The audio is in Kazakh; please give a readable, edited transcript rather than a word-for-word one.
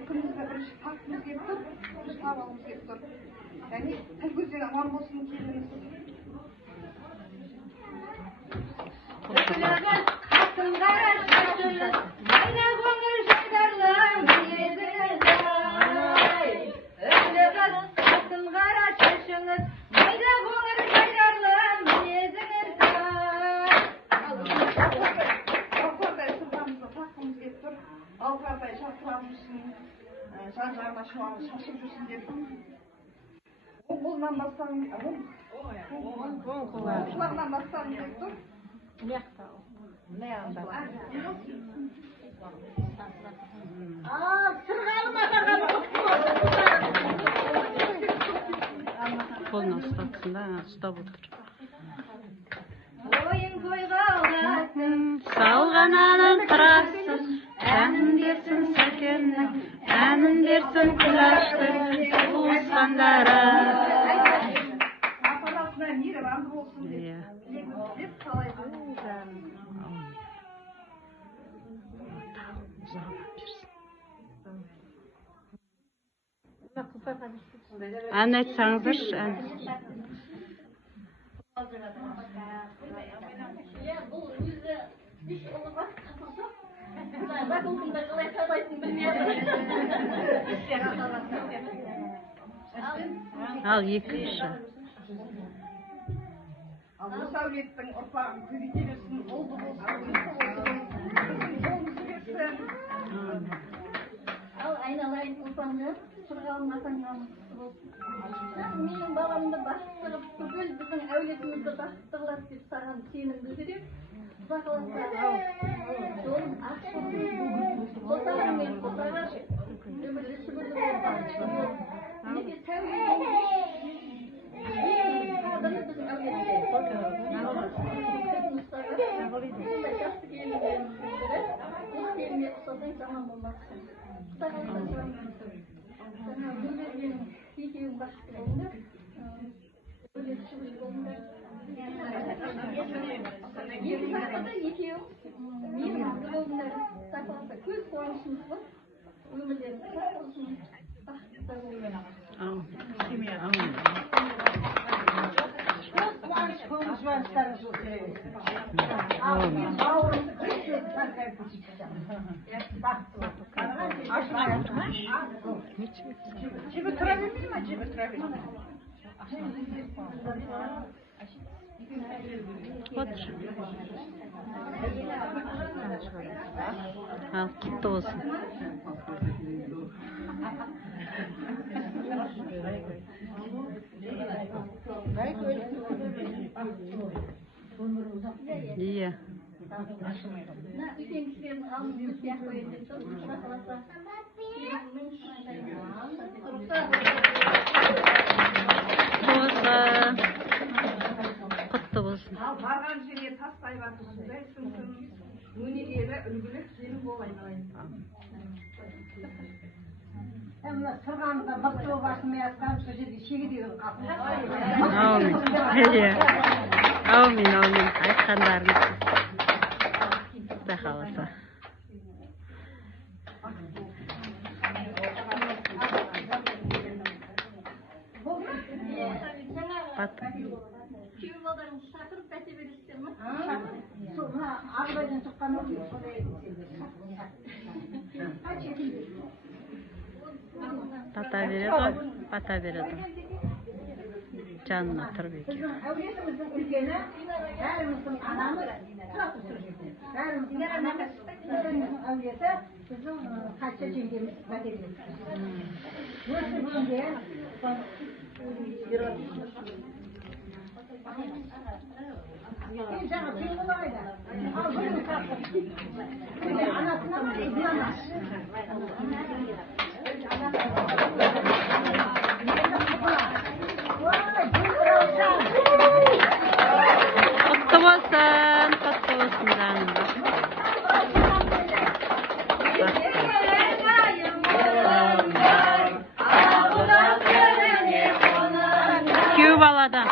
үкімімізді бірінші тапқымыз келіп тұр, бірінші таап алғымыз келіп тұр. Яғни тіл көзден аман болсын келініміз. Алтыардай шақырам жүрсін, жан-жағына шуағын шашып жүрсін деп. Оң қолынан бастағым, құлағынан бастағым деп тұр. Қолына ұстатсын да, ұстап отыр. Ойын тойға алғасын, Салған анын қырасыз, әнін берсін сәкеннің, әнін берсін күләштің, туысқандары. Апарасына мейірі банды болсын деп, тілеп қалай Ән айтсаңыздаршы, ән. бұл өзі үш ұлы бар, қасырса, батылқында қалай қалайсын білмейді. Ал екінші. Ал осы әулеттің ұрпағын көбейте берсін, олды болсын, мықты болсын, жолымызды берсін. Ал айналайын ұлпанды, шырғалым атанғамыз болсын. Менің баламды бақыттырып, бүкіл біздің әулетімізді бақыттырылады деп саған сенімді берем. Құдақаласа, жолың ақ болсын, қосағанмен қосағаш, өмірді шүбірді болған. Неге тәуелді қадыры біздің әулетте. Сондай жақсы келіндеріміздің бірі, бұл келіне ұқсатаң жаман болмақсың. Құдақаласа, жаңа гүлдермен екеуің бақытты болыңдар, өмірді шүбірді болыңдар. Екі сақырда екеуің мейірімді болыңдар, сақырда көз қуанышымыз бар, өмірлеріңіз сақ болсын, бақытты болыңдар. Жібі тұра бермей ма? Жібі тұра бермей. Отыр. Ал, құтты болсын. Iya. Nah, үйден кісілердің алдын өтпей ақ қояйын деп тұр, құда қаласа. Құтты болсын. Ал барған жерге тастай батыр судай сынсын, өнегелі, үлгілі келін бол айналайын. Мына тұрғанында мықты болып ашылмай жатқан сол жерге шеге деген қапы. Аумин, айтқандарыңыз. Құда қаласа. Күйеу балдарыңызды шақырып бәте бересіздер ме? Мына Ағыбайдан шыққан ол Бата береді. Жанына тұрып екен. әулетіміздің үлкені, бәріміздің анамыз тұрады сол жерде. Бәріміздің анамыз, үлкеніміздің әулеті, біздің Хатша жеңгеміз бәте береді. Осы күнде жаңа күйеу болайда. Ал бүгін тапты. Анасына Диана. Құтты болсын жаным. Күйеу баладан.